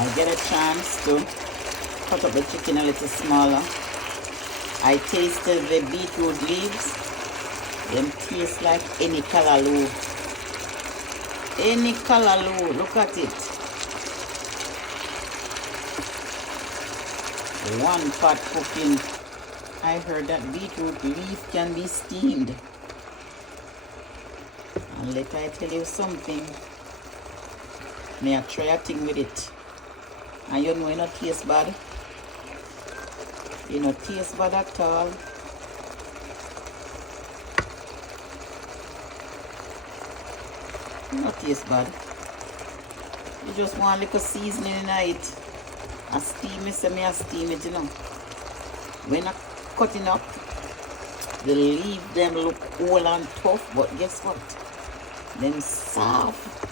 I get a chance to cut up the chicken a little smaller. I tasted the beetroot leaves. Them taste like any callaloo. Any callaloo, look at it. One pot cooking. I heard that beetroot leaf can be steamed. And let I tell you something. May I try a thing with it. And you know it not taste bad. It not taste bad at all. It not taste bad. You just want a little seasoning in it. I steam it, so I steam it, you know. When I cut it up, the leaf them look old and tough, but guess what? Them soft.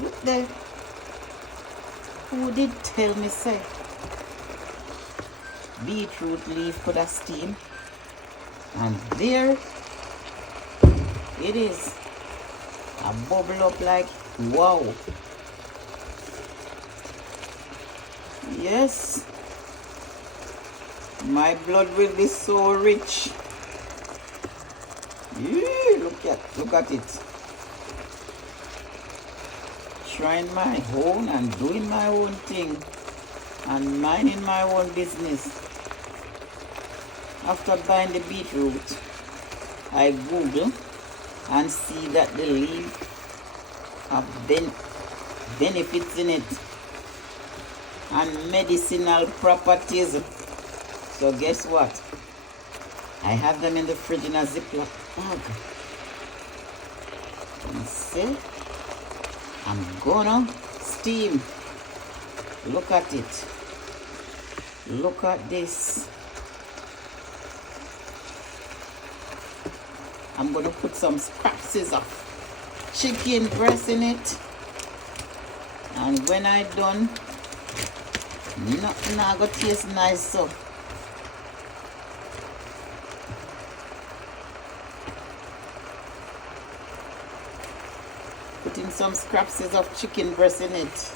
Look there. Who did tell me say beetroot leaf could have steam? And there it is. A bubble up like wow. Yes. My blood will be so rich. Yeah, look at it. Trying my own and doing my own thing and minding my own business. After buying the beetroot, I Google and see that the leaf have benefits in it and medicinal properties. So guess what? I have them in the fridge in a Ziploc bag. And see? I'm gonna steam. Look at it. Look at this. I'm gonna put some scraps of chicken breast in it. And when I done, nothing I gonna taste nice so. Putting some scraps of chicken breast in it.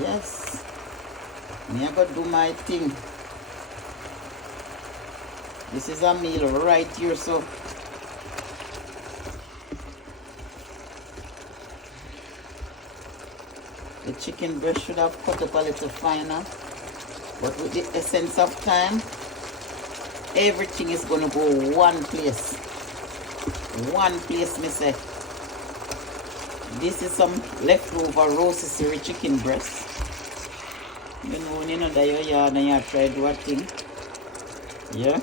Yes. Me I gotta do my thing. This is a meal right here, so. The chicken breast should have cut up a little finer. But with the essence of time, everything is gonna go one place. One place, me say. This is some leftover rotisserie chicken breast. You know, when you know that you're yard and you try to do a thing. Yeah.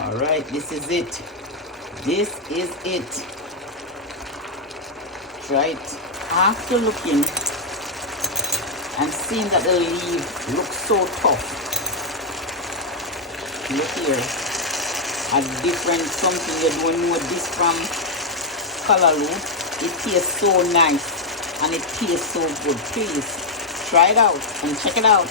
Alright, this is it. This is it. Try it. After looking and seeing that the leaf looks so tough. Look here. A different something you don't know this from Caloo. It tastes so nice and it tastes so good. Please try it out and check it out.